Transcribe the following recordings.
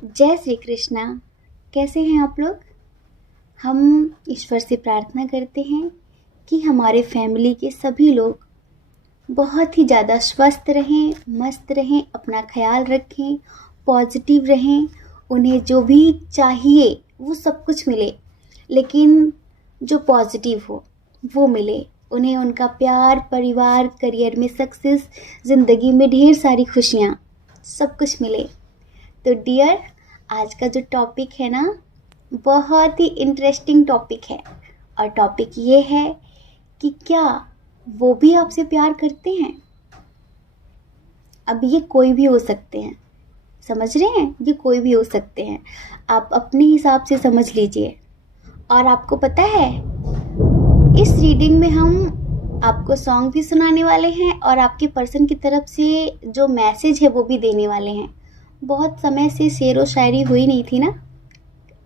जय श्री कृष्णा। कैसे हैं आप लोग। हम ईश्वर से प्रार्थना करते हैं कि हमारे फैमिली के सभी लोग बहुत ही ज़्यादा स्वस्थ रहें, मस्त रहें, अपना ख्याल रखें, पॉजिटिव रहें। उन्हें जो भी चाहिए वो सब कुछ मिले, लेकिन जो पॉजिटिव हो वो मिले। उन्हें उनका प्यार, परिवार, करियर में सक्सेस, ज़िंदगी में ढेर सारी खुशियाँ, सब कुछ मिले। तो डियर, आज का जो टॉपिक है ना, बहुत ही इंटरेस्टिंग टॉपिक है। और टॉपिक ये है कि क्या वो भी आपसे प्यार करते हैं। अब ये कोई भी हो सकते हैं, समझ रहे हैं, ये कोई भी हो सकते हैं। आप अपने हिसाब से समझ लीजिए। और आपको पता है, इस रीडिंग में हम आपको सॉन्ग भी सुनाने वाले हैं और आपके पर्सन की तरफ से जो मैसेज है वो भी देने वाले हैं। बहुत समय से शेरो शायरी हुई नहीं थी ना,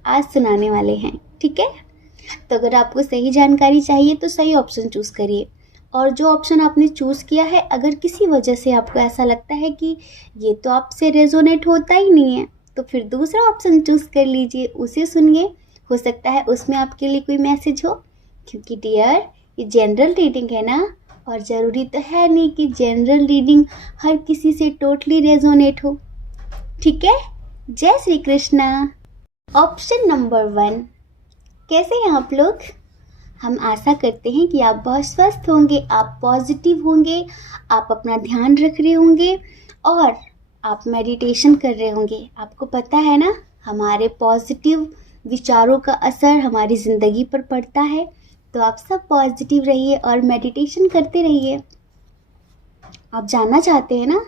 आज सुनाने वाले हैं, ठीक है। तो अगर आपको सही जानकारी चाहिए तो सही ऑप्शन चूज़ करिए। और जो ऑप्शन आपने चूज़ किया है, अगर किसी वजह से आपको ऐसा लगता है कि ये तो आपसे रेजोनेट होता ही नहीं है, तो फिर दूसरा ऑप्शन चूज़ कर लीजिए, उसे सुनिए। हो सकता है उसमें आपके लिए कोई मैसेज हो, क्योंकि डियर, ये जनरल रीडिंग है ना, और ज़रूरी तो है नहीं कि जनरल रीडिंग हर किसी से टोटली रेजोनेट हो, ठीक है। जय श्री कृष्णा। ऑप्शन नंबर 1, कैसे हैं आप लोग। हम आशा करते हैं कि आप बहुत स्वस्थ होंगे, आप पॉजिटिव होंगे, आप अपना ध्यान रख रहे होंगे और आप मेडिटेशन कर रहे होंगे। आपको पता है ना, हमारे पॉजिटिव विचारों का असर हमारी ज़िंदगी पर पड़ता है। तो आप सब पॉजिटिव रहिए और मेडिटेशन करते रहिए। आप जानना चाहते हैं ना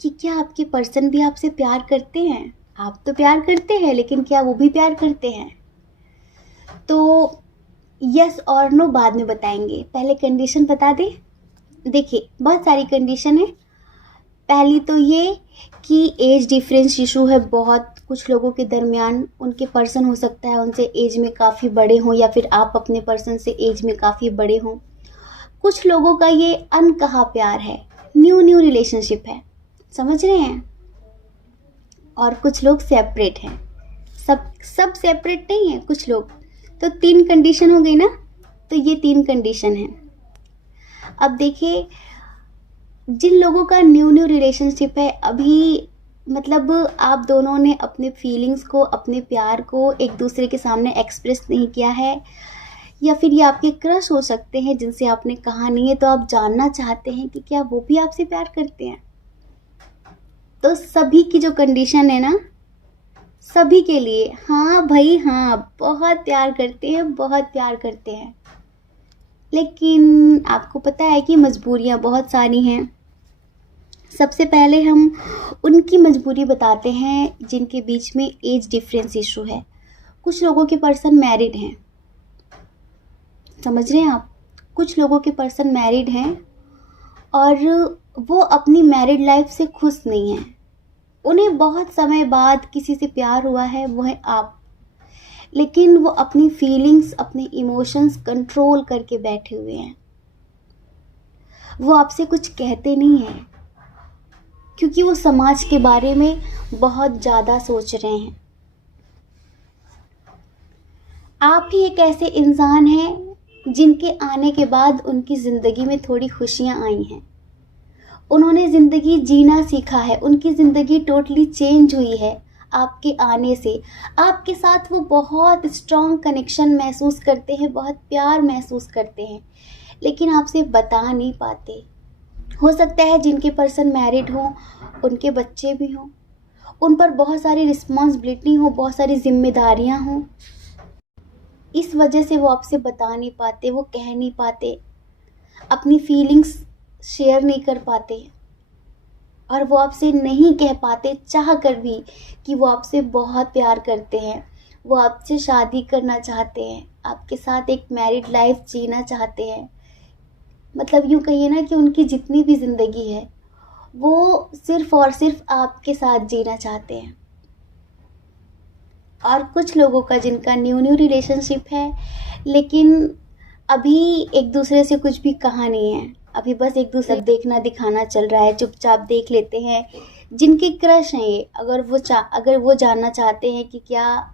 कि क्या आपके पर्सन भी आपसे प्यार करते हैं। आप तो प्यार करते हैं, लेकिन क्या वो भी प्यार करते हैं। तो यस और नो बाद में बताएंगे, पहले कंडीशन बता दें। देखिए, बहुत सारी कंडीशन है। पहली तो ये कि एज डिफरेंस इशू है बहुत कुछ लोगों के दरमियान। उनके पर्सन हो सकता है उनसे एज में काफ़ी बड़े हों, या फिर आप अपने पर्सन से एज में काफ़ी बड़े हों। कुछ लोगों का ये अनकहा प्यार है, न्यू रिलेशनशिप है, समझ रहे हैं। और कुछ लोग सेपरेट हैं, सब सेपरेट नहीं है, कुछ लोग। तो 3 कंडीशन हो गई ना, तो ये 3 कंडीशन है। अब देखिए, जिन लोगों का न्यू रिलेशनशिप है अभी, मतलब आप दोनों ने अपने फीलिंग्स को, अपने प्यार को एक दूसरे के सामने एक्सप्रेस नहीं किया है, या फिर ये आपके क्रश हो सकते हैं जिनसे आपने कहा नहीं है, तो आप जानना चाहते हैं कि क्या वो भी आपसे प्यार करते हैं। तो सभी की जो कंडीशन है ना, सभी के लिए हाँ भाई हाँ, बहुत प्यार करते हैं, बहुत प्यार करते हैं। लेकिन आपको पता है कि मजबूरियां बहुत सारी हैं। सबसे पहले हम उनकी मजबूरी बताते हैं जिनके बीच में एज डिफरेंस इशू है। कुछ लोगों के पर्सन मैरिड हैं, समझ रहे हैं आप। कुछ लोगों के पर्सन मैरिड हैं और वो अपनी मैरिड लाइफ से खुश नहीं हैं। उन्हें बहुत समय बाद किसी से प्यार हुआ है, वो है आप। लेकिन वो अपनी फीलिंग्स, अपने इमोशंस कंट्रोल करके बैठे हुए हैं। वो आपसे कुछ कहते नहीं हैं, क्योंकि वो समाज के बारे में बहुत ज़्यादा सोच रहे हैं। आप ही एक ऐसे इंसान हैं जिनके आने के बाद उनकी ज़िंदगी में थोड़ी खुशियाँ आई हैं। उन्होंने ज़िंदगी जीना सीखा है, उनकी ज़िंदगी टोटली चेंज हुई है आपके आने से। आपके साथ वो बहुत स्ट्रॉन्ग कनेक्शन महसूस करते हैं, बहुत प्यार महसूस करते हैं, लेकिन आपसे बता नहीं पाते। हो सकता है जिनके पर्सन मैरिड हों, उनके बच्चे भी हों, उन पर बहुत सारी रिस्पॉन्सिबिलिटी हो, बहुत सारी जिम्मेदारियां हों। इस वजह से वो आपसे बता नहीं पाते, वो कह नहीं पाते, अपनी फीलिंग्स शेयर नहीं कर पाते। और वो आपसे नहीं कह पाते चाह कर भी कि वो आपसे बहुत प्यार करते हैं, वो आपसे शादी करना चाहते हैं, आपके साथ एक मैरिड लाइफ जीना चाहते हैं। मतलब यूँ कहिए ना कि उनकी जितनी भी ज़िंदगी है वो सिर्फ़ और सिर्फ आपके साथ जीना चाहते हैं। और कुछ लोगों का जिनका न्यू रिलेशनशिप है, लेकिन अभी एक दूसरे से कुछ भी कहा नहीं है, अभी बस एक दूसरे देखना दिखाना चल रहा है, चुपचाप देख लेते हैं। जिनके क्रश हैं ये, अगर वो जानना चाहते हैं कि क्या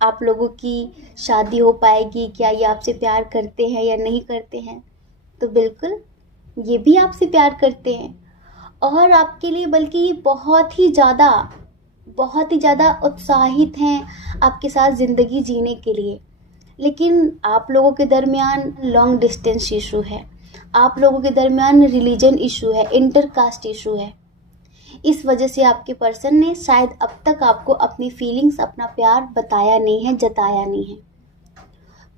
आप लोगों की शादी हो पाएगी, क्या ये आपसे प्यार करते हैं या नहीं करते हैं, तो बिल्कुल ये भी आपसे प्यार करते हैं और आपके लिए बल्कि ये बहुत ही ज़्यादा उत्साहित हैं आपके साथ ज़िंदगी जीने के लिए। लेकिन आप लोगों के दरमियान लॉन्ग डिस्टेंस इशू है, आप लोगों के दरमियान रिलीजन इशू है, इंटरकास्ट इशू है। इस वजह से आपके पर्सन ने शायद अब तक आपको अपनी फीलिंग्स, अपना प्यार बताया नहीं है, जताया नहीं है।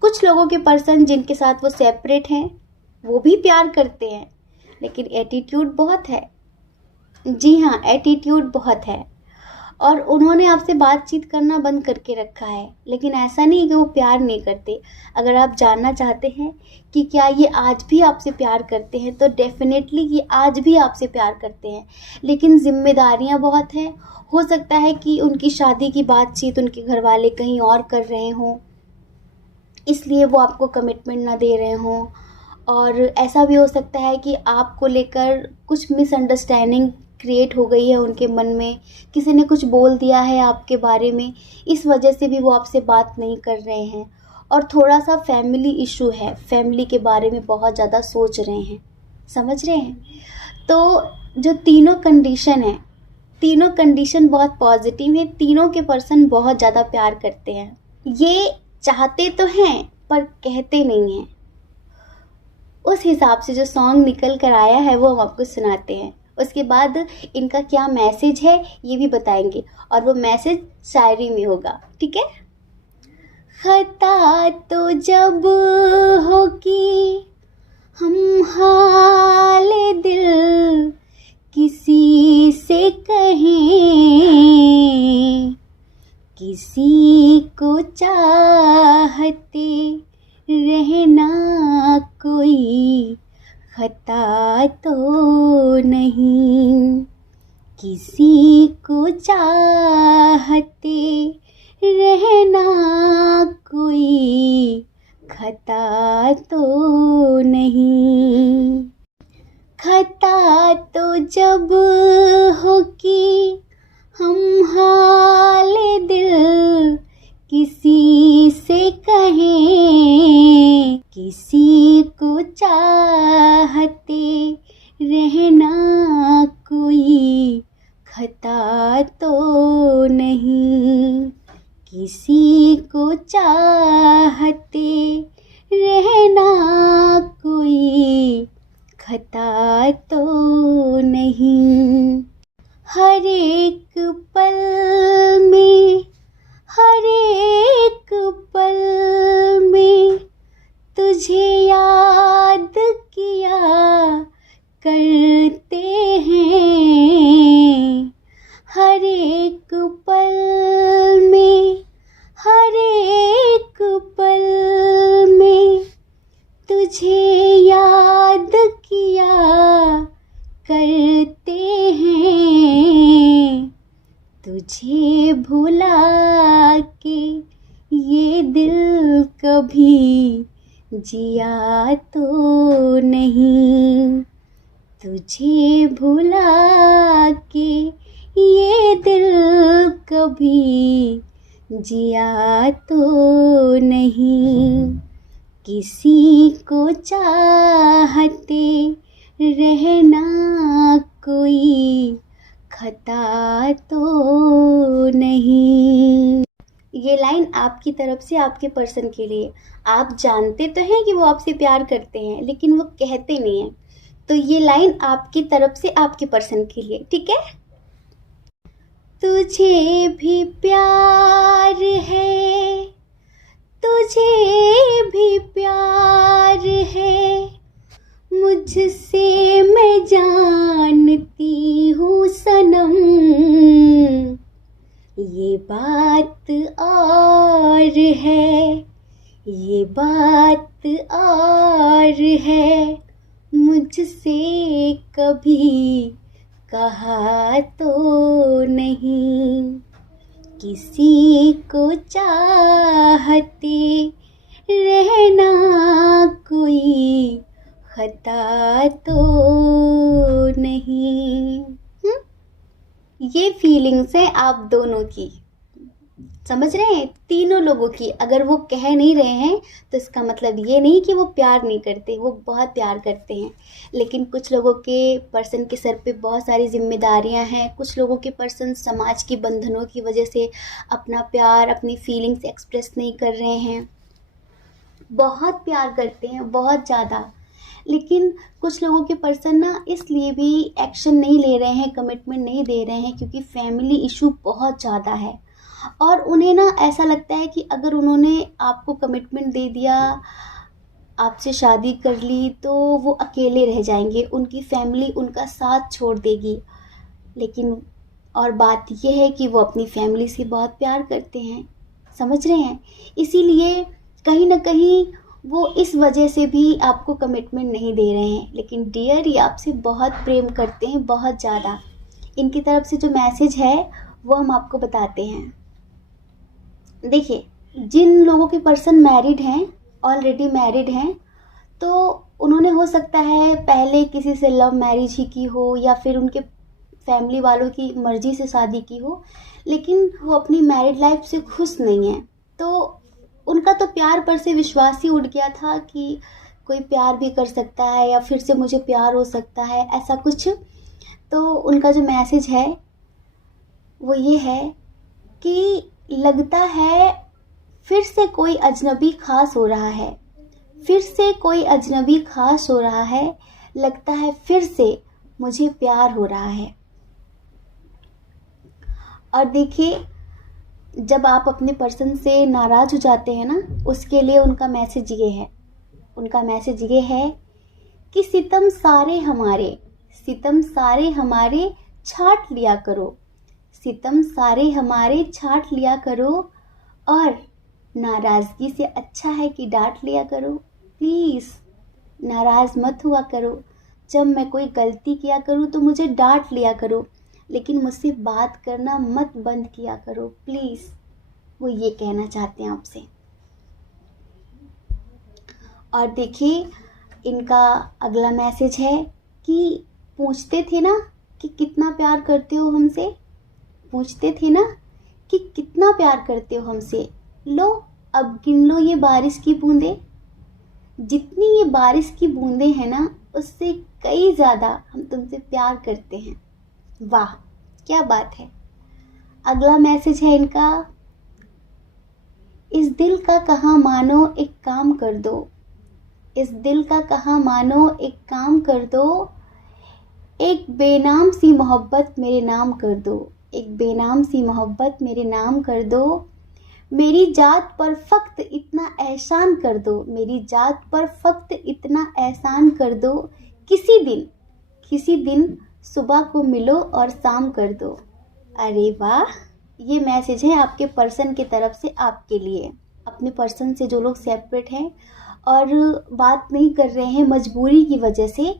कुछ लोगों के पर्सन जिनके साथ वो सेपरेट हैं वो भी प्यार करते हैं, लेकिन एटीट्यूड बहुत है। जी हाँ, एटीट्यूड बहुत है और उन्होंने आपसे बातचीत करना बंद करके रखा है। लेकिन ऐसा नहीं कि वो प्यार नहीं करते। अगर आप जानना चाहते हैं कि क्या ये आज भी आपसे प्यार करते हैं, तो डेफिनेटली ये आज भी आपसे प्यार करते हैं, लेकिन जिम्मेदारियां बहुत हैं। हो सकता है कि उनकी शादी की बातचीत उनके घर वाले कहीं और कर रहे हों, इसलिए वो आपको कमिटमेंट ना दे रहे हों। और ऐसा भी हो सकता है कि आपको लेकर कुछ मिसअंडरस्टैंडिंग क्रिएट हो गई है उनके मन में, किसी ने कुछ बोल दिया है आपके बारे में, इस वजह से भी वो आपसे बात नहीं कर रहे हैं। और थोड़ा सा फैमिली इशू है, फैमिली के बारे में बहुत ज़्यादा सोच रहे हैं, समझ रहे हैं। तो जो तीनों कंडीशन है, तीनों कंडीशन बहुत पॉजिटिव है, तीनों के पर्सन बहुत ज़्यादा प्यार करते हैं। ये चाहते तो हैं पर कहते नहीं हैं। उस हिसाब से जो सॉन्ग निकल कर आया है वो हम आपको सुनाते हैं। उसके बाद इनका क्या मैसेज है ये भी बताएंगे, और वो मैसेज शायरी में होगा, ठीक है। खता तो जब होगी हम हाल दिल किसी से कहें, किसी को चाहते रहना कोई खता तो नहीं, किसी को चाहते रहना कोई खता तो नहीं। खता तो जब होगी हम हाल दिल किसी से कहें, किसी को चाहते रहना कोई खता तो नहीं, किसी को चाहते रहना कोई खता तो नहीं। हर एक पल में, हर एक पल में तुझे याद किया करते हैं। हर एक पल में, हर एक पल में तुझे याद किया करते हैं। तुझे भुला के ये दिल कभी जिया तो नहीं, तुझे भुला के ये दिल कभी जिया तो नहीं, किसी को चाहते रहना कोई खता तो नहीं। ये लाइन आपकी तरफ से आपके पर्सन के लिए। आप जानते तो हैं कि वो आपसे प्यार करते हैं, लेकिन वो कहते नहीं हैं। तो ये लाइन आपकी तरफ से आपके पर्सन के लिए, ठीक है। तुझे भी प्यार है, तुझे भी प्यार है, मुझसे मैं जानती हूँ सनम। ये बात और है, ये बात और है, मुझसे कभी कहा तो नहीं, किसी को चाहते रहना कोई खता तो नहीं। ये फीलिंग्स है आप दोनों की, समझ रहे हैं, तीनों लोगों की। अगर वो कह नहीं रहे हैं तो इसका मतलब ये नहीं कि वो प्यार नहीं करते, वो बहुत प्यार करते हैं। लेकिन कुछ लोगों के पर्सन के सर पे बहुत सारी जिम्मेदारियां हैं, कुछ लोगों के पर्सन समाज के बंधनों की वजह से अपना प्यार, अपनी फीलिंग्स एक्सप्रेस नहीं कर रहे हैं। बहुत प्यार करते हैं, बहुत ज़्यादा, लेकिन कुछ लोगों के पर्सन ना इसलिए भी एक्शन नहीं ले रहे हैं, कमिटमेंट नहीं दे रहे हैं क्योंकि फैमिली इशू बहुत ज़्यादा है। और उन्हें ना ऐसा लगता है कि अगर उन्होंने आपको कमिटमेंट दे दिया, आपसे शादी कर ली, तो वो अकेले रह जाएंगे, उनकी फैमिली उनका साथ छोड़ देगी। लेकिन और बात यह है कि वो अपनी फैमिली से बहुत प्यार करते हैं, समझ रहे हैं। इसीलिए कहीं ना कहीं वो इस वजह से भी आपको कमिटमेंट नहीं दे रहे हैं। लेकिन डियर, ये आपसे बहुत प्रेम करते हैं, बहुत ज़्यादा। इनकी तरफ से जो मैसेज है वो हम आपको बताते हैं। देखिए, जिन लोगों के पर्सन मैरिड हैं, ऑलरेडी मैरिड हैं, तो उन्होंने हो सकता है पहले किसी से लव मैरिज ही की हो या फिर उनके फैमिली वालों की मर्जी से शादी की हो, लेकिन वो अपनी मैरिड लाइफ से खुश नहीं है। तो उनका तो प्यार पर से विश्वास ही उठ गया था कि कोई प्यार भी कर सकता है या फिर से मुझे प्यार हो सकता है, ऐसा कुछ। तो उनका जो मैसेज है वो ये है कि लगता है फिर से कोई अजनबी खास हो रहा है, फिर से कोई अजनबी खास हो रहा है, लगता है फिर से मुझे प्यार हो रहा है। और देखिए, जब आप अपने पर्सन से नाराज़ हो जाते हैं ना, उसके लिए उनका मैसेज ये है, उनका मैसेज ये है कि सितम सारे हमारे, सितम सारे हमारे छाट लिया करो, सितम सारे हमारे छाट लिया करो, और नाराज़गी से अच्छा है कि डांट लिया करो। प्लीज़ नाराज़ मत हुआ करो, जब मैं कोई गलती किया करूँ तो मुझे डांट लिया करो, लेकिन मुझसे बात करना मत बंद किया करो प्लीज़। वो ये कहना चाहते हैं आपसे। और देखिए, इनका अगला मैसेज है कि पूछते थे ना कि कितना प्यार करते हो हमसे, पूछते थे ना कि कितना प्यार करते हो हमसे, लो अब गिन लो ये बारिश की बूंदें, जितनी ये बारिश की बूंदें हैं ना, उससे कई ज़्यादा हम तुमसे प्यार करते हैं। वाह, क्या बात है। अगला मैसेज है इनका, इस दिल का कहाँ मानो एक काम कर दो, इस दिल का कहाँ मानो एक काम कर दो, एक बेनाम सी मोहब्बत मेरे नाम कर दो, एक बेनाम सी मोहब्बत मेरे नाम कर दो, मेरी जात पर फक्त इतना एहसान कर दो, मेरी जात पर फक्त इतना एहसान कर दो, किसी दिन सुबह को मिलो और शाम कर दो। अरे वाह, ये मैसेज है आपके पर्सन की तरफ से आपके लिए। अपने पर्सन से जो लोग सेपरेट हैं और बात नहीं कर रहे हैं मजबूरी की वजह से,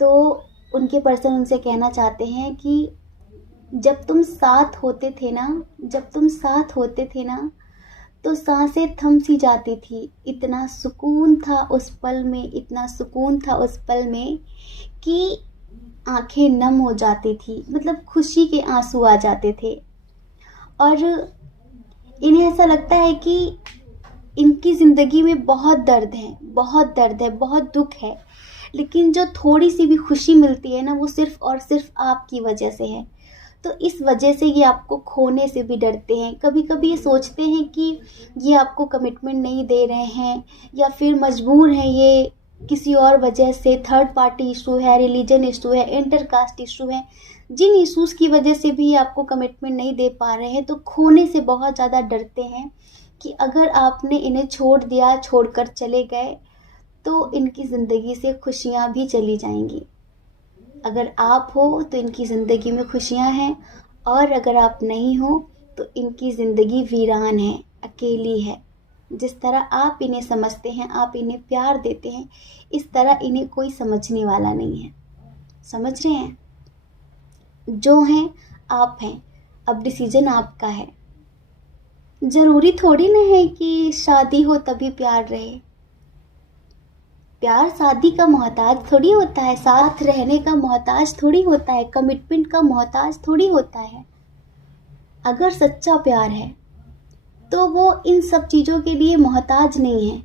तो उनके पर्सन उनसे कहना चाहते हैं कि जब तुम साथ होते थे ना, जब तुम साथ होते थे ना, तो सांसें थम सी जाती थी, इतना सुकून था उस पल में, इतना सुकून था उस पल में कि आंखें नम हो जाती थी, मतलब खुशी के आंसू आ जाते थे। और इन्हें ऐसा लगता है कि इनकी ज़िंदगी में बहुत दर्द है, बहुत दर्द है, बहुत दुख है, लेकिन जो थोड़ी सी भी खुशी मिलती है ना, वो सिर्फ़ और सिर्फ आपकी वजह से है। तो इस वजह से ये आपको खोने से भी डरते हैं। कभी कभी ये सोचते हैं कि ये आपको कमिटमेंट नहीं दे रहे हैं या फिर मजबूर हैं ये किसी और वजह से, थर्ड पार्टी इशू है, रिलीजन इशू है, इंटरकास्ट इशू है, जिन इशूज़ की वजह से भी ये आपको कमिटमेंट नहीं दे पा रहे हैं, तो खोने से बहुत ज़्यादा डरते हैं कि अगर आपने इन्हें छोड़ दिया, छोड़कर चले गए, तो इनकी ज़िंदगी से खुशियाँ भी चली जाएंगी। अगर आप हो तो इनकी ज़िंदगी में खुशियाँ हैं, और अगर आप नहीं हो तो इनकी ज़िंदगी वीरान है, अकेली है। जिस तरह आप इन्हें समझते हैं, आप इन्हें प्यार देते हैं, इस तरह इन्हें कोई समझने वाला नहीं है। समझ रहे हैं? जो हैं आप हैं, अब डिसीजन आपका है। ज़रूरी थोड़ी ना है कि शादी हो तभी प्यार रहे। प्यार शादी का मोहताज थोड़ी होता है, साथ रहने का मोहताज थोड़ी होता है, कमिटमेंट का मोहताज थोड़ी होता है। अगर सच्चा प्यार है तो वो इन सब चीज़ों के लिए मोहताज नहीं है।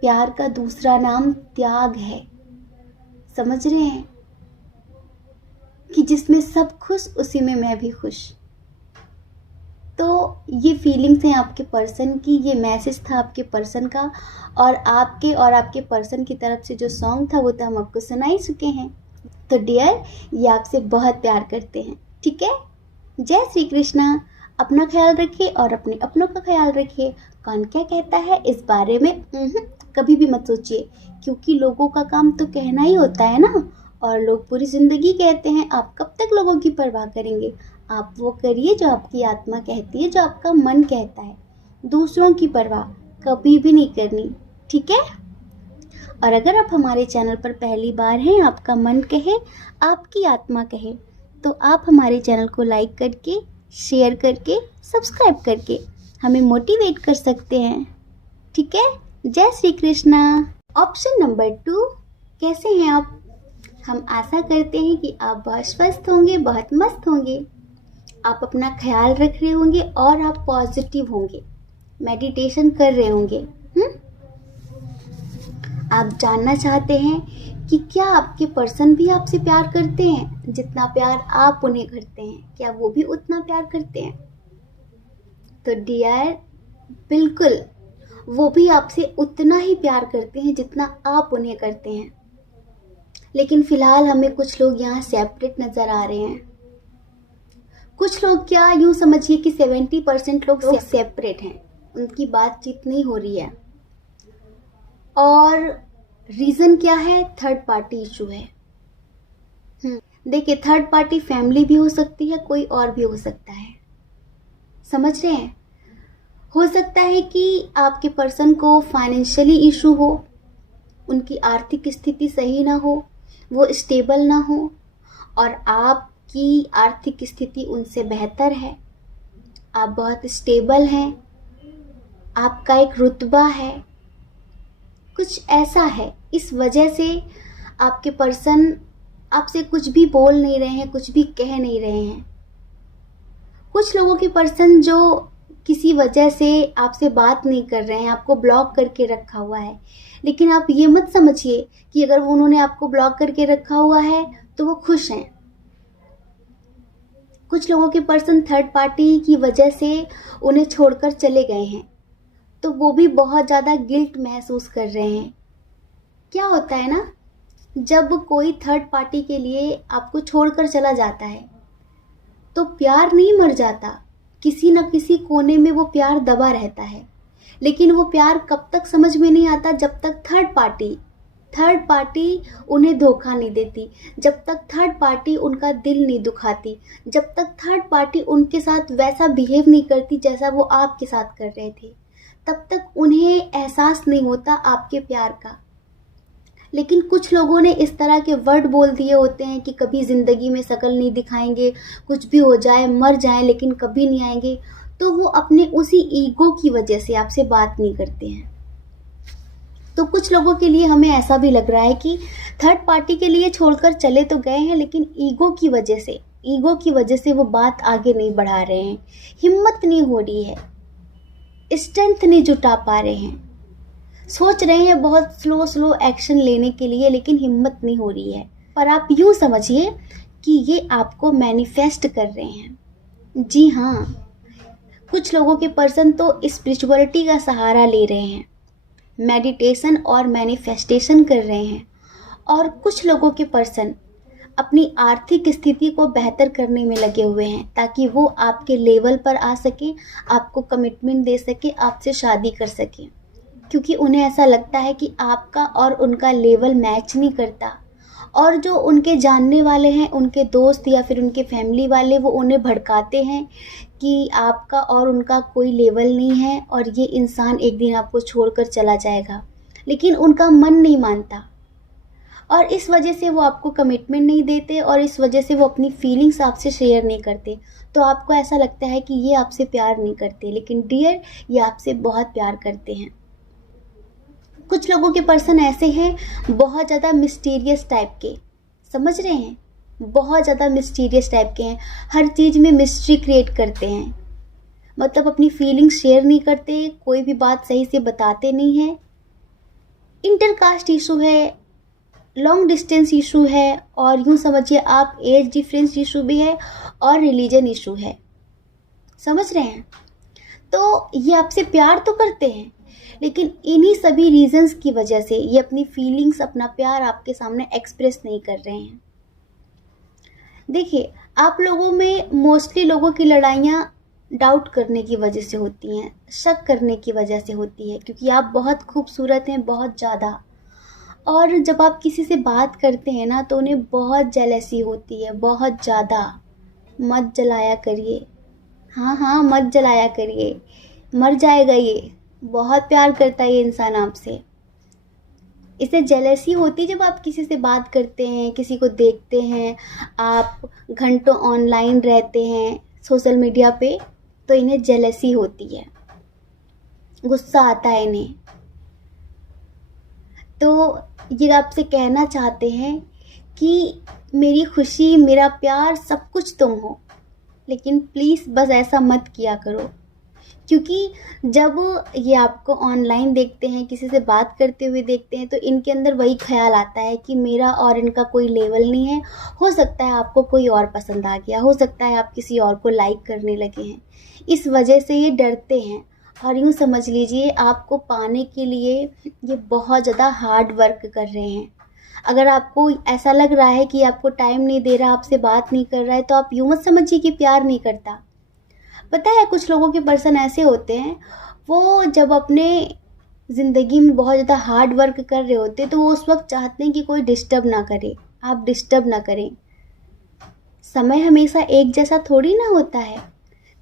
प्यार का दूसरा नाम त्याग है। समझ रहे हैं कि जिसमें सब खुश उसी में मैं भी खुश। तो ये फीलिंग्स हैं आपके पर्सन की, ये मैसेज था आपके पर्सन का, और आपके पर्सन की तरफ से जो सॉन्ग था वो तो हम आपको सुना ही चुके हैं। तो डियर, ये आपसे बहुत प्यार करते हैं, ठीक है। जय श्री कृष्णा। अपना ख्याल रखिए और अपने अपनों का ख्याल रखिए। कौन क्या कहता है इस बारे में कभी भी मत सोचिए, क्योंकि लोगों का काम तो कहना ही होता है ना, और लोग पूरी ज़िंदगी कहते हैं। आप कब तक लोगों की परवाह करेंगे? आप वो करिए जो आपकी आत्मा कहती है, जो आपका मन कहता है। दूसरों की परवाह कभी भी नहीं करनी, ठीक है। और अगर आप हमारे चैनल पर पहली बार हैं, आपका मन कहे, आपकी आत्मा कहे, तो आप हमारे चैनल को लाइक करके, शेयर करके, सब्सक्राइब करके हमें मोटिवेट कर सकते हैं, ठीक है। जय श्री कृष्णा। ऑप्शन नंबर 2, कैसे हैं आप? हम आशा करते हैं कि आप बहुत स्वस्थ होंगे, बहुत मस्त होंगे, आप अपना ख्याल रख रहे होंगे और आप पॉजिटिव होंगे, मेडिटेशन कर रहे होंगे। आप जानना चाहते हैं कि क्या आपके पर्सन भी आपसे प्यार करते हैं जितना प्यार आप उन्हें करते हैं? क्या वो भी उतना प्यार करते हैं? तो डियर, बिल्कुल वो भी आपसे उतना ही प्यार करते हैं जितना आप उन्हें करते हैं। लेकिन फ़िलहाल हमें कुछ लोग यहाँ सेपरेट नज़र आ रहे हैं। कुछ लोग, क्या यूँ समझिए कि 70% लोग सेपरेट हैं, उनकी बातचीत नहीं हो रही है। और रीज़न क्या है? थर्ड पार्टी इशू है। देखिए, थर्ड पार्टी फैमिली भी हो सकती है, कोई और भी हो सकता है। समझ रहे हैं? हो सकता है कि आपके पर्सन को फाइनेंशियली इशू हो, उनकी आर्थिक स्थिति सही ना हो, वो स्टेबल ना हो, और आपकी आर्थिक स्थिति उनसे बेहतर है, आप बहुत स्टेबल हैं, आपका एक रुतबा है, कुछ ऐसा है। इस वजह से आपके पर्सन आपसे कुछ भी बोल नहीं रहे हैं, कुछ भी कह नहीं रहे हैं। कुछ लोगों के पर्सन जो किसी वजह से आपसे बात नहीं कर रहे हैं, आपको ब्लॉक करके रखा हुआ है, लेकिन आप ये मत समझिए कि अगर उन्होंने आपको ब्लॉक करके रखा हुआ है तो वो खुश हैं। कुछ लोगों के पर्सन थर्ड पार्टी की वजह से उन्हें छोड़कर चले गए हैं, तो वो भी बहुत ज़्यादा गिल्ट महसूस कर रहे हैं। क्या होता है ना, जब कोई थर्ड पार्टी के लिए आपको छोड़कर चला जाता है तो प्यार नहीं मर जाता, किसी न किसी कोने में वो प्यार दबा रहता है। लेकिन वो प्यार कब तक समझ में नहीं आता? जब तक थर्ड पार्टी उन्हें धोखा नहीं देती, जब तक थर्ड पार्टी उनका दिल नहीं दुखाती, जब तक थर्ड पार्टी उनके साथ वैसा बिहेव नहीं करती जैसा वो आपके साथ कर रहे थे, तब तक उन्हें एहसास नहीं होता आपके प्यार का। लेकिन कुछ लोगों ने इस तरह के वर्ड बोल दिए होते हैं कि कभी ज़िंदगी में शक्ल नहीं दिखाएंगे, कुछ भी हो जाए, मर जाएं, लेकिन कभी नहीं आएंगे, तो वो अपने उसी ईगो की वजह से आपसे बात नहीं करते हैं। तो कुछ लोगों के लिए हमें ऐसा भी लग रहा है कि थर्ड पार्टी के लिए छोड़कर चले तो गए हैं, लेकिन ईगो की वजह से वो बात आगे नहीं बढ़ा रहे हैं, हिम्मत नहीं हो रही है, स्ट्रेंथ नहीं जुटा पा रहे हैं, सोच रहे हैं बहुत स्लो एक्शन लेने के लिए, लेकिन हिम्मत नहीं हो रही है। पर आप यूँ समझिए कि ये आपको मैनिफेस्ट कर रहे हैं। जी हाँ, कुछ लोगों के पर्सन तो स्पिरिचुअलिटी का सहारा ले रहे हैं, मेडिटेशन और मैनिफेस्टेशन कर रहे हैं, और कुछ लोगों के पर्सन अपनी आर्थिक स्थिति को बेहतर करने में लगे हुए हैं ताकि वो आपके लेवल पर आ सके, आपको कमिटमेंट दे सके, आपसे शादी कर सके, क्योंकि उन्हें ऐसा लगता है कि आपका और उनका लेवल मैच नहीं करता। और जो उनके जानने वाले हैं, उनके दोस्त या फिर उनके फैमिली वाले, वो उन्हें भड़काते हैं कि आपका और उनका कोई लेवल नहीं है और ये इंसान एक दिन आपको छोड़कर चला जाएगा, लेकिन उनका मन नहीं मानता, और इस वजह से वो आपको कमिटमेंट नहीं देते, और इस वजह से वो अपनी फीलिंग्स आपसे शेयर नहीं करते। तो आपको ऐसा लगता है कि ये आपसे प्यार नहीं करते, लेकिन डियर, ये आपसे बहुत प्यार करते हैं। कुछ लोगों के पर्सन ऐसे हैं बहुत ज़्यादा मिस्टीरियस टाइप के, समझ रहे हैं, बहुत ज़्यादा मिस्टीरियस टाइप के हैं, हर चीज़ में मिस्ट्री क्रिएट करते हैं, मतलब अपनी फीलिंग्स शेयर नहीं करते, कोई भी बात सही से बताते नहीं हैं। इंटरकास्ट इशू है, लॉन्ग डिस्टेंस इशू है, और यूँ समझिए आप एज डिफरेंस इशू भी है, और रिलीजन इशू है, समझ रहे हैं। तो ये आपसे प्यार तो करते हैं, लेकिन इन्हीं सभी रीजंस की वजह से ये अपनी फीलिंग्स, अपना प्यार आपके सामने एक्सप्रेस नहीं कर रहे हैं। देखिए, आप लोगों में मोस्टली लोगों की लड़ाइयाँ डाउट करने की वजह से होती हैं, शक करने की वजह से होती है, क्योंकि आप बहुत खूबसूरत हैं, बहुत ज़्यादा। और जब आप किसी से बात करते हैं ना, तो उन्हें बहुत जेलसी होती है, बहुत ज़्यादा। मत जलाया करिए, हाँ हाँ मत जलाया करिए, मर जाएगा ये। बहुत प्यार करता है ये इंसान आपसे। इसे जेलसी होती है जब आप किसी से बात करते हैं, किसी को देखते हैं, आप घंटों ऑनलाइन रहते हैं सोशल मीडिया पे, तो इन्हें जेलसी होती है, गुस्सा आता है इन्हें। तो ये आपसे कहना चाहते हैं कि मेरी खुशी, मेरा प्यार सब कुछ तुम हो, लेकिन प्लीज़ बस ऐसा मत किया करो। क्योंकि जब ये आपको ऑनलाइन देखते हैं, किसी से बात करते हुए देखते हैं, तो इनके अंदर वही ख्याल आता है कि मेरा और इनका कोई लेवल नहीं है। हो सकता है आपको कोई और पसंद आ गया, हो सकता है आप किसी और को लाइक करने लगे हैं, इस वजह से ये डरते हैं। और यूँ समझ लीजिए आपको पाने के लिए ये बहुत ज़्यादा हार्ड वर्क कर रहे हैं। अगर आपको ऐसा लग रहा है कि आपको टाइम नहीं दे रहा, आपसे बात नहीं कर रहा है, तो आप यूँ मत समझिए कि प्यार नहीं करता। पता है, कुछ लोगों के पर्सन ऐसे होते हैं, वो जब अपने ज़िंदगी में बहुत ज़्यादा हार्ड वर्क कर रहे होते हैं, तो वो उस वक्त चाहते हैं कि कोई डिस्टर्ब ना करे, आप डिस्टर्ब ना करें। समय हमेशा एक जैसा थोड़ी ना होता है।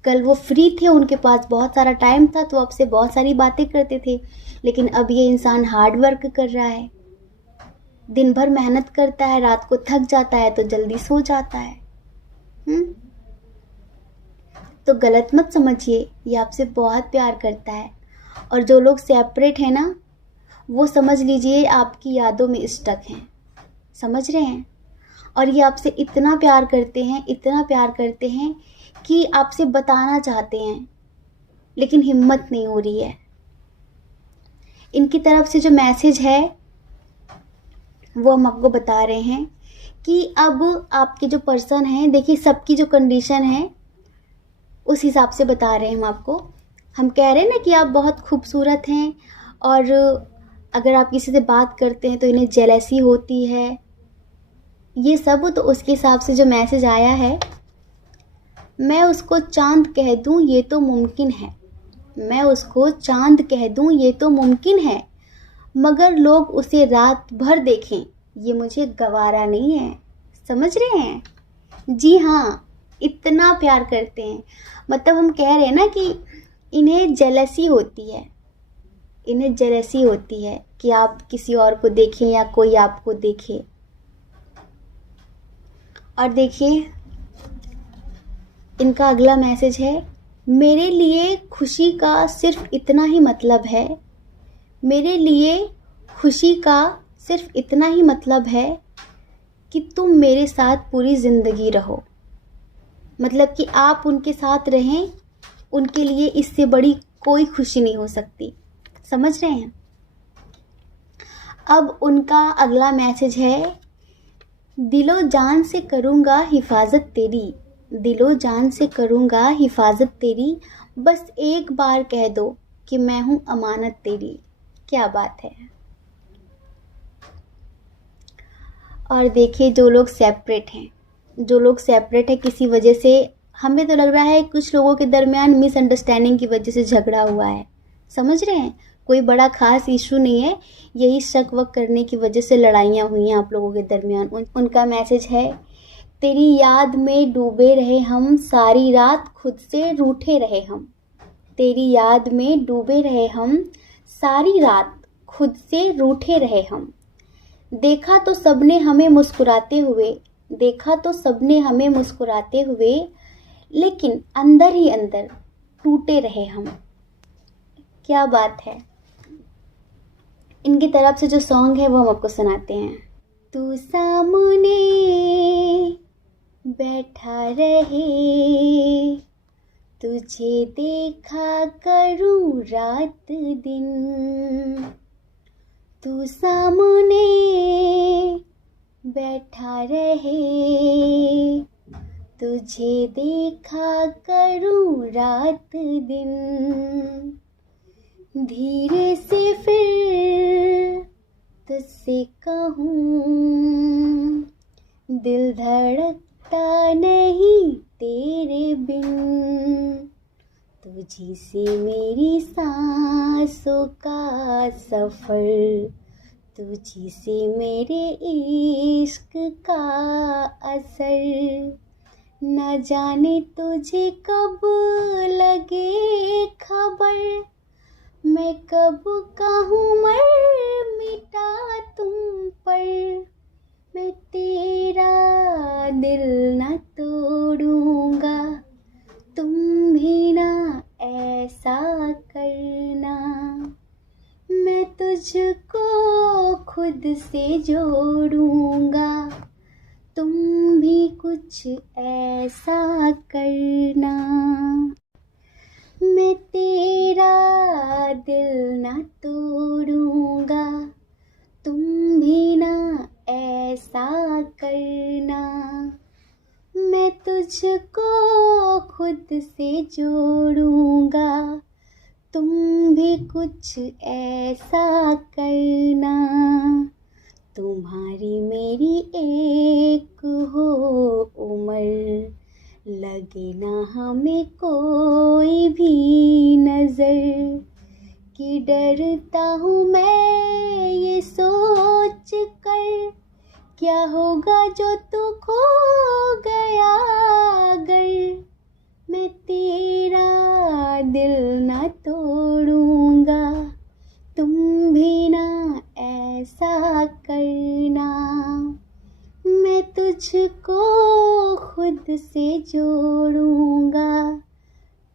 कल वो फ्री थे, उनके पास बहुत सारा टाइम था, तो आपसे बहुत सारी बातें करते थे, लेकिन अब ये इंसान हार्ड वर्क कर रहा है, दिन भर मेहनत करता है, रात को थक जाता है तो जल्दी सो जाता है। तो गलत मत समझिए, ये आपसे बहुत प्यार करता है। और जो लोग सेपरेट हैं ना, वो समझ लीजिए आपकी यादों में स्टक हैं, समझ रहे हैं। और ये आपसे इतना प्यार करते हैं, इतना प्यार करते हैं कि आपसे बताना चाहते हैं, लेकिन हिम्मत नहीं हो रही है। इनकी तरफ से जो मैसेज है वो हम आपको बता रहे हैं कि अब आपके जो पर्सन हैं, देखिए सबकी जो कंडीशन है उस हिसाब से बता रहे हैं हम आपको। हम कह रहे हैं ना कि आप बहुत खूबसूरत हैं, और अगर आप किसी से बात करते हैं तो इन्हें जेलसी होती है, ये सब। तो उसके हिसाब से जो मैसेज आया है, मैं उसको चांद कह दूं ये तो मुमकिन है, मैं उसको चांद कह दूं ये तो मुमकिन है, मगर लोग उसे रात भर देखें ये मुझे गवारा नहीं है। समझ रहे हैं? जी हाँ, इतना प्यार करते हैं। मतलब हम कह रहे हैं ना कि इन्हें जेलसी होती है, इन्हें जेलसी होती है कि आप किसी और को देखें या कोई आपको देखे। और देखिए इनका अगला मैसेज है, मेरे लिए खुशी का सिर्फ इतना ही मतलब है, मेरे लिए खुशी का सिर्फ इतना ही मतलब है कि तुम मेरे साथ पूरी ज़िंदगी रहो। मतलब कि आप उनके साथ रहें, उनके लिए इससे बड़ी कोई खुशी नहीं हो सकती। समझ रहे हैं? अब उनका अगला मैसेज है, दिलो जान से करूँगा हिफाजत तेरी, दिलो जान से करूँगा हिफाजत तेरी, बस एक बार कह दो कि मैं हूँ अमानत तेरी। क्या बात है। और देखिए जो लोग सेपरेट हैं, जो लोग सेपरेट है किसी वजह से, हमें तो लग रहा है कुछ लोगों के दरमियान मिसअंडरस्टैंडिंग की वजह से झगड़ा हुआ है। समझ रहे हैं? कोई बड़ा खास इशू नहीं है, यही शक वक करने की वजह से लड़ाइयाँ हुई हैं आप लोगों के दरमियान। उनका मैसेज है, तेरी याद में डूबे रहे हम, सारी रात खुद से रूठे रहे हम, तेरी याद में डूबे रहे हम, सारी रात खुद से रूठे रहे हम, देखा तो सबने हमें मुस्कुराते हुए, देखा तो सबने हमें मुस्कुराते हुए, लेकिन अंदर ही अंदर टूटे रहे हम। क्या बात है। इनकी तरफ से जो सॉन्ग है वो हम आपको सुनाते हैं। तू सामने बैठा रहे, तुझे देखा करूं रात दिन। तू सामने बैठा रहे, तुझे देखा करूं रात दिन। धीरे से फिर तुझसे कहूं, दिल धड़कता नहीं तेरे बिन। तुझी से मेरी सांसों का सफर, तुझी से मेरे इश्क का असर। न जाने तुझे कब लगे खबर, मैं कब कहूँ मर मिटा तुम पर। मैं तेरा दिल न तोड़ूंगा, तुम भी ना ऐसा करना। मैं तुझको खुद से जोड़ूंगा, तुम भी कुछ ऐसा करना। मैं तेरा दिल ना तोड़ूंगा, तुम भी ना ऐसा करना। मैं तुझको खुद से जोड़ूंगा, तुम भी कुछ ऐसा करना। तुम्हारी मेरी एक हो उम्र, लगे ना हमें कोई भी नजर। कि डरता हूँ मैं ये सोच कर, क्या होगा जो तू खो गया अगर। मैं तेरा दिल ना तोड़ूंगा, तुम भी ना ऐसा करना। मैं तुझको खुद से जोड़ूंगा,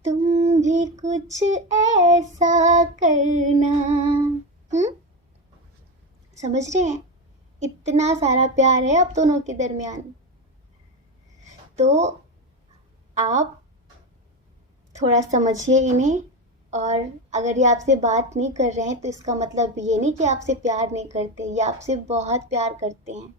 तुम भी कुछ ऐसा करना। समझ रहे हैं? इतना सारा प्यार है आप दोनों के दरमियान। तो आप थोड़ा समझिए इन्हें, और अगर ये आपसे बात नहीं कर रहे हैं तो इसका मतलब ये नहीं कि आपसे प्यार नहीं करते, ये आपसे बहुत प्यार करते हैं।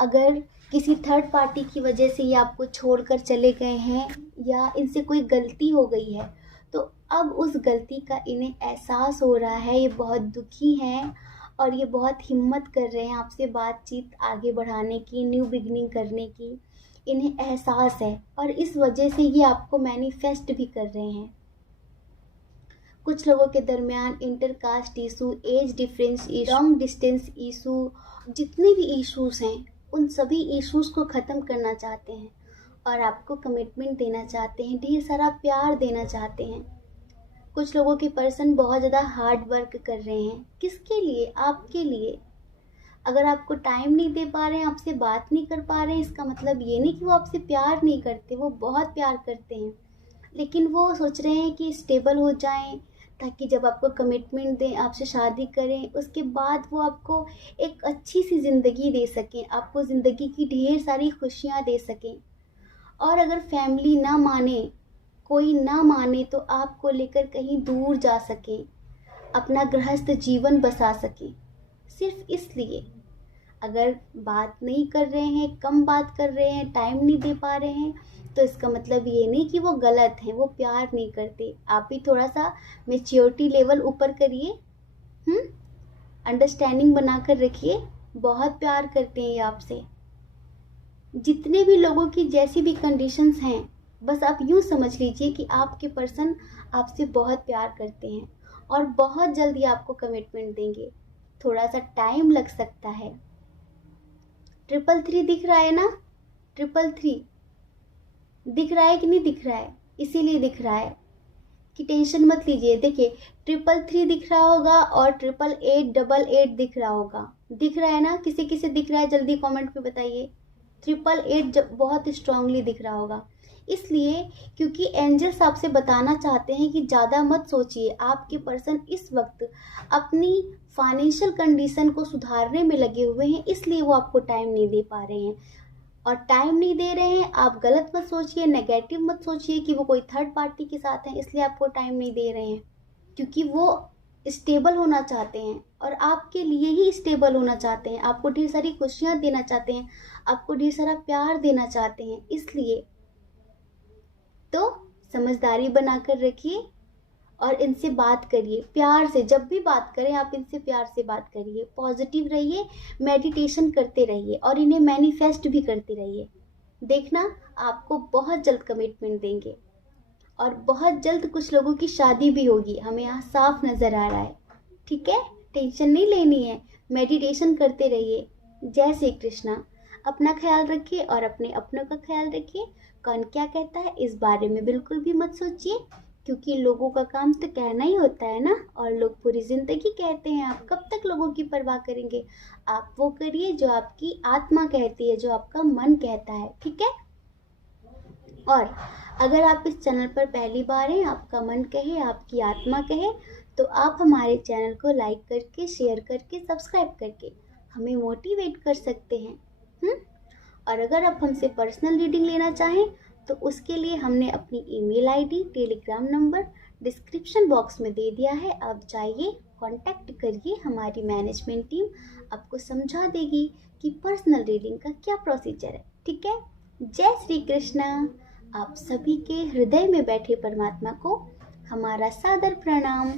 अगर किसी थर्ड पार्टी की वजह से ये आपको छोड़कर चले गए हैं या इनसे कोई गलती हो गई है, तो अब उस गलती का इन्हें एहसास हो रहा है। ये बहुत दुखी हैं और ये बहुत हिम्मत कर रहे हैं आपसे बातचीत आगे बढ़ाने की, न्यू बिगनिंग करने की। इन्हें एहसास है और इस वजह से ये आपको मैनिफेस्ट भी कर रहे हैं। कुछ लोगों के दरमियान intercaste issue, age difference issue, long distance issue, जितने भी इश्यूज़ हैं उन सभी इश्यूज़ को ख़त्म करना चाहते हैं और आपको कमिटमेंट देना चाहते हैं, ढेर सारा प्यार देना चाहते हैं। कुछ लोगों के पर्सन बहुत ज़्यादा हार्ड वर्क कर रहे हैं। किसके लिए? आपके लिए। अगर आपको टाइम नहीं दे पा रहे हैं, आपसे बात नहीं कर पा रहे हैं, इसका मतलब ये नहीं कि वो आपसे प्यार नहीं करते, वो बहुत प्यार करते हैं। लेकिन वो सोच रहे हैं कि स्टेबल हो जाएं, ताकि जब आपको कमिटमेंट दें, आपसे शादी करें, उसके बाद वो आपको एक अच्छी सी ज़िंदगी दे सकें, आपको ज़िंदगी की ढेर सारी खुशियाँ दे सकें। और अगर फैमिली ना माने, कोई ना माने, तो आपको लेकर कहीं दूर जा सकें, अपना गृहस्थ जीवन बसा सकें। सिर्फ इसलिए। अगर बात नहीं कर रहे हैं, कम बात कर रहे हैं, टाइम नहीं दे पा रहे हैं, तो इसका मतलब ये नहीं कि वो गलत हैं, वो प्यार नहीं करते। आप भी थोड़ा सा मैच्योरिटी लेवल ऊपर करिए, अंडरस्टैंडिंग बनाकर रखिए। बहुत प्यार करते हैं ये आपसे। जितने भी लोगों की जैसी भी कंडीशंस हैं, बस आप यूँ समझ लीजिए कि आपके पर्सन आपसे बहुत प्यार करते हैं और बहुत जल्दी आपको कमिटमेंट देंगे। थोड़ा सा टाइम लग सकता है। 333 दिख रहा है ना? 333 दिख रहा है कि नहीं दिख रहा है? इसीलिए दिख रहा है कि टेंशन मत लीजिए। देखिए 333 दिख रहा होगा और 88888 दिख रहा होगा। दिख रहा है ना? किसे किसे दिख रहा है जल्दी कमेंट पे बताइए। 888 बहुत स्ट्रांगली दिख रहा होगा। इसलिए क्योंकि एंजल्स आपसे बताना चाहते हैं कि ज़्यादा मत सोचिए। आपके पर्सन इस वक्त अपनी फाइनेंशियल कंडीशन को सुधारने में लगे हुए हैं, इसलिए वो आपको टाइम नहीं दे पा रहे हैं। और टाइम नहीं दे रहे हैं, आप गलत मत सोचिए, नेगेटिव मत सोचिए कि वो कोई थर्ड पार्टी के साथ हैं इसलिए आपको टाइम नहीं दे रहे हैं, क्योंकि वो स्टेबल होना चाहते हैं और आपके लिए ही स्टेबल होना चाहते हैं। आपको ढेर सारी खुशियाँ देना चाहते हैं, आपको ढेर सारा प्यार देना चाहते हैं। इसलिए तो समझदारी बनाकर रखिए और इनसे बात करिए प्यार से। जब भी बात करें आप इनसे प्यार से बात करिए, पॉजिटिव रहिए, मेडिटेशन करते रहिए और इन्हें मैनिफेस्ट भी करते रहिए। देखना आपको बहुत जल्द कमिटमेंट देंगे और बहुत जल्द कुछ लोगों की शादी भी होगी, हमें यहाँ साफ नज़र आ रहा है। ठीक है, टेंशन नहीं लेनी है, मेडिटेशन करते रहिए। जय श्री कृष्णा। अपना ख्याल रखिए और अपने अपनों का ख्याल रखिए। कौन क्या कहता है इस बारे में बिल्कुल भी मत सोचिए, क्योंकि लोगों का काम तो कहना ही होता है ना, और लोग पूरी ज़िंदगी कहते हैं। आप कब तक लोगों की परवाह करेंगे? आप वो करिए जो आपकी आत्मा कहती है, जो आपका मन कहता है। ठीक है। और अगर आप इस चैनल पर पहली बार हैं, आपका मन कहे, आपकी आत्मा कहे, तो आप हमारे चैनल को लाइक करके, शेयर करके, सब्सक्राइब करके हमें मोटिवेट कर सकते हैं। और अगर आप हमसे पर्सनल रीडिंग लेना चाहें तो उसके लिए हमने अपनी email ID, Telegram number description box में दे दिया है। आप जाइए, कांटेक्ट करिए, हमारी मैनेजमेंट टीम आपको समझा देगी कि पर्सनल रीडिंग का क्या प्रोसीजर है। ठीक है। जय श्री कृष्णा। आप सभी के हृदय में बैठे परमात्मा को हमारा सादर प्रणाम।